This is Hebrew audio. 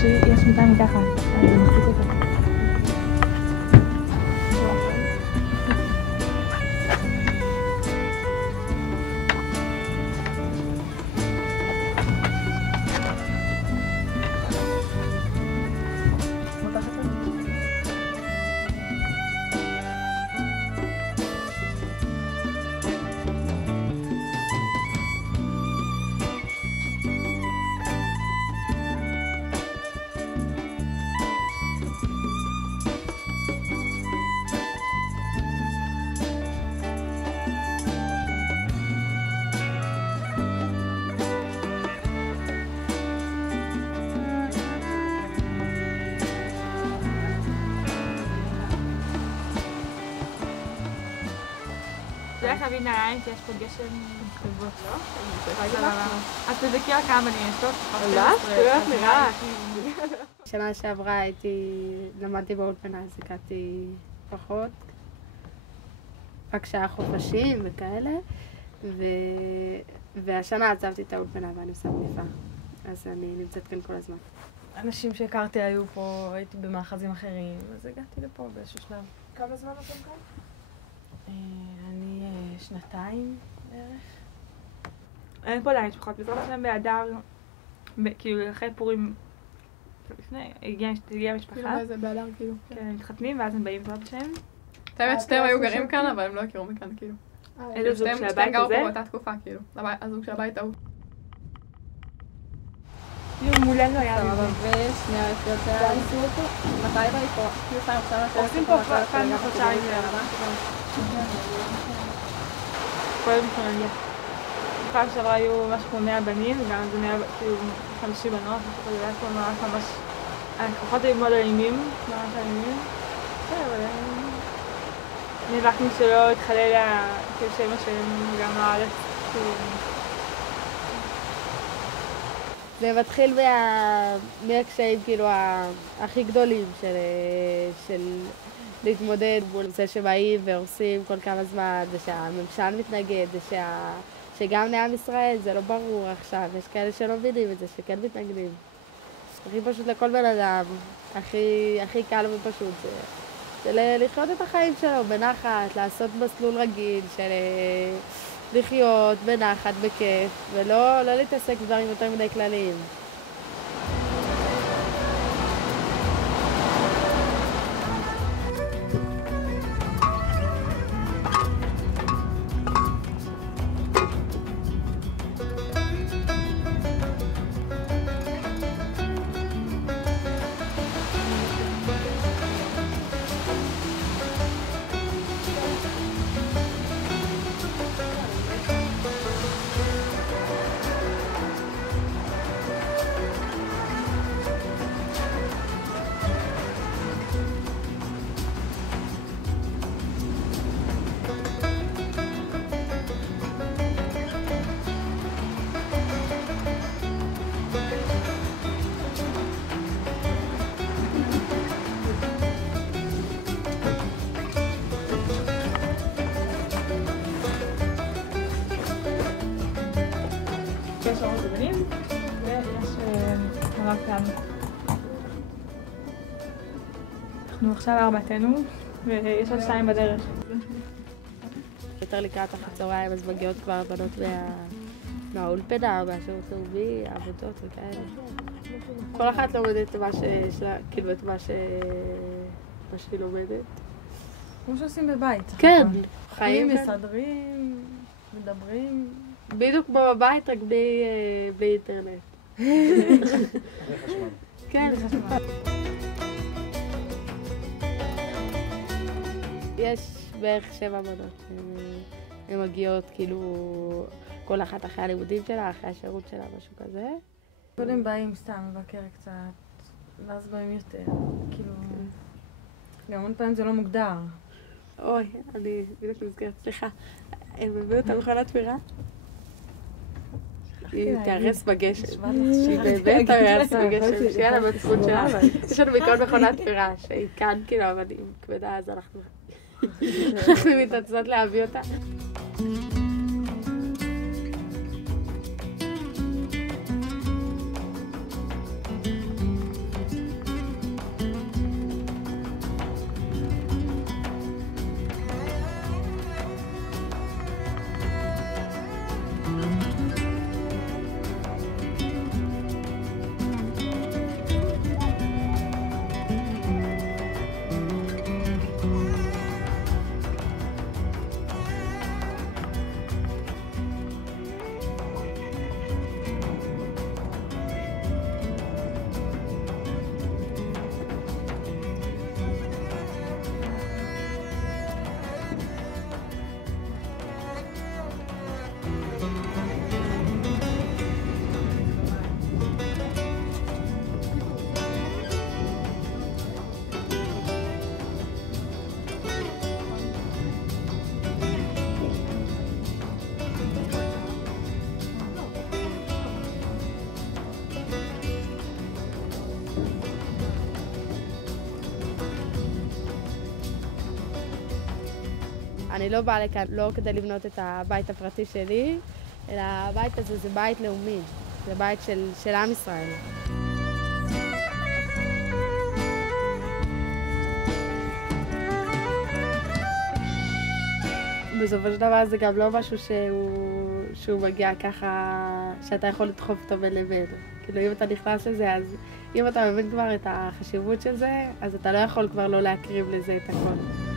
שיש מיטה מתחת, אני מחזיק אותה. זה איך להביא נעליים כי יש פה גשם כתובות, לא? אז תבדקי על כמה בנים יש טוב? לא? נראה. שנה שעברה למדתי באולפנה, אז הגעתי פחות. רק שעה חופשים וכאלה. והשנה עצבתי את האולפנה ואני עושה מניפה. אז אני נמצאת כאן כל הזמן. אנשים שהכרתי היו פה, הייתי במאחזים אחרים, אז הגעתי לפה באיזשהו שלב. כמה זמן אתם כאן? אני 2 בערך. אין פה ליין משפחות, בעזרת השם באדר, כאילו אחרי פורים, לפני, הגיעה משפחה. כאילו זה באדר כאילו. כן, מתחתנים ואז הם באים בעזרת השם. האמת שתיהם היו גרים כאן, אבל הם לא הכירו מכאן כאילו. איזה זוג של הבית גרו הזה? פה באותה תקופה כאילו, הזוג של הבית ההוא. כאילו מולנו היה סבבה, ושנייה יש יותר... מתי בית פה? כאילו פעם עכשיו לשבת... עושים פה פעם בחודשיים זה. כל יום חנניה. בפעם שעברה היו ממש כמו 100 בנים, וגם זה 100, כאילו 50 בנות, משהו כזה, היה פה ממש... הכוחות היו מאוד אלימים, ממש אלימים. כן, אבל... נאבקנו שלא התחלל כאילו שם השם גם הארץ, כאילו... זה מתחיל מהקשיים כאילו הכי גדולים של להתמודד מול זה שבאים והורסים כל כמה זמן, זה שהממשל מתנגד, זה שגם לעם ישראל זה לא ברור עכשיו, יש כאלה שלא מבינים את זה, שכן מתנגדים. הכי פשוט לכל בן אדם, הכי קל ופשוט זה לחיות את החיים שלו בנחת, לעשות מסלול רגיל של לחיות בנחת, בכיף, ולא להתעסק בדברים יותר מדי כלליים. יש לנו בנים, ויש מרק כאן. אנחנו עכשיו 4 ויש עוד 2 בדרך. יותר לקראת אחר-הצהריים, אז מגיעות כבר בנות מהאולפנה, מהשירות לאומי, העבודות וכאלה. כל אחת לומדת את מה שלה, כאילו את מה שהיא לומדת. כמו שעושים בבית. כן, חיים, מסדרים, מדברים. בדיוק כמו בבית, רק בלי אינטרנט. כן. יש בערך 7 בנות שהן מגיעות כאילו כל אחת אחרי הלימודים שלה, אחרי השירות שלה, משהו כזה. קודם באים סתם לבקר קצת, ואז באים יותר, כאילו... גם המון פעמים זה לא מוגדר. אוי, אני בדיוק נזכרת, סליחה. הם הביאו את המכונת תפירה? היא תארס בגשם. היא באמת תארס בגשם, שיהיה לה מצפון שלה. יש לנו מכל מכונת תפירה, שהיא כאן כאילו, אבל היא כבדה, אז אנחנו מתעצלות להביא אותה. אני לא באה לכאן לא כדי לבנות את הבית הפרטי שלי, אלא הבית הזה זה בית לאומי, זה בית של עם ישראל. בסופו של דבר זה גם לא משהו שהוא מגיע ככה, שאתה יכול לדחוף אותו בין לבין. כאילו אם אתה נכנס לזה, אז אם אתה מבין כבר את החשיבות של זה, אז אתה לא יכול כבר לא להקריב לזה את הכל.